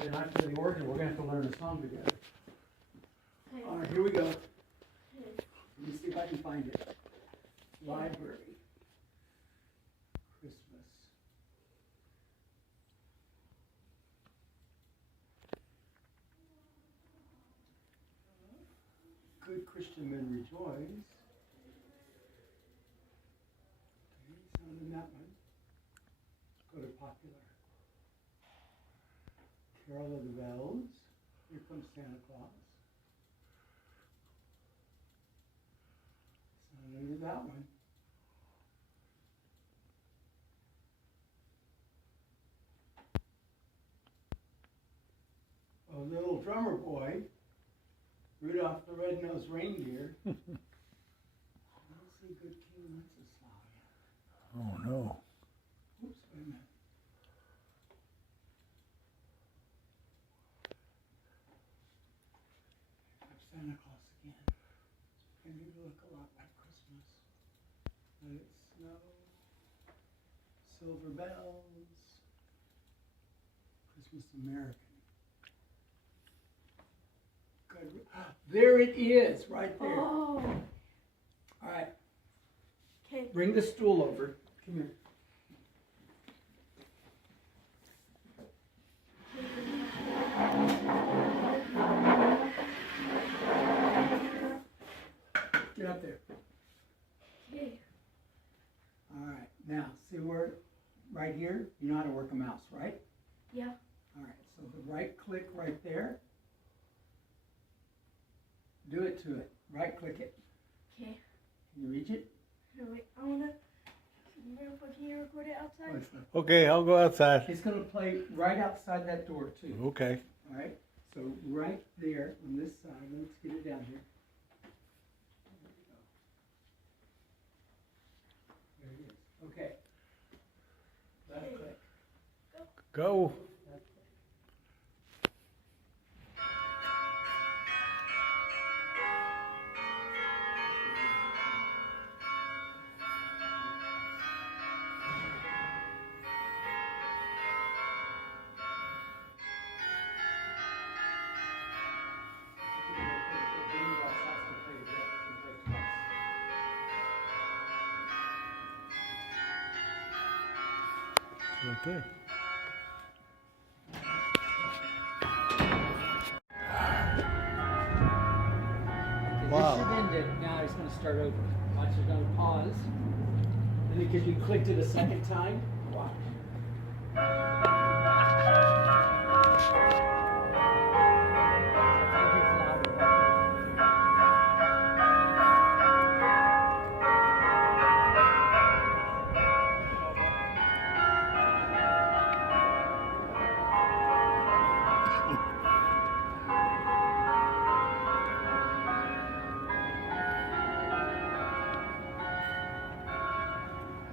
And then after the organ, we're going to have to learn a song together. Okay. All right, here we go. Okay. Let me see if I can find it. Library. Christmas. Good Christian men rejoice. Okay, sound in that one. Go to popular. Carol of the Bells. Here comes Santa Claus. Sound into that one. A little drummer boy, Rudolph the Red-Nosed Reindeer. I don't see good King Wenceslas. Oh no. Oops, wait a minute. There's Santa Claus again. It's beginning to look a lot like Christmas. Let it snow. Silver bells. Christmas American. Good. There it is, right there. Oh. All right. Okay. Bring the stool over. Come here. Get up there. Okay. All right. Now, see where, right here, you know how to work a mouse, right? Yeah. All right. So the right click right there. Do it to it. Right click it. Okay. Can you reach it? No, wait. I wanna. Grandpa, can you record it outside? Okay, I'll go outside. It's going to play right outside that door, too. Okay. All right, so right there on this side, let's get it down here. There it is. Okay. Left click. Go. Left click. Okay. Wow. This has ended. Now it's going to start over. Watch, it's going to pause. And then because you clicked it a second time, watch.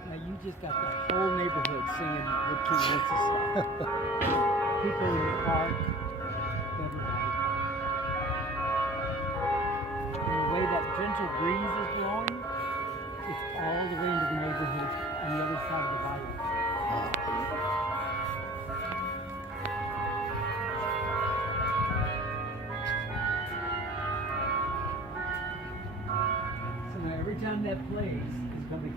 Now you just got the whole neighborhood singing Good King Wenceslas. People in the park, everybody. And the way that gentle breeze is blowing, it's all the way into the neighborhood on the other side of the bayou. So now every time that plays, it's going to be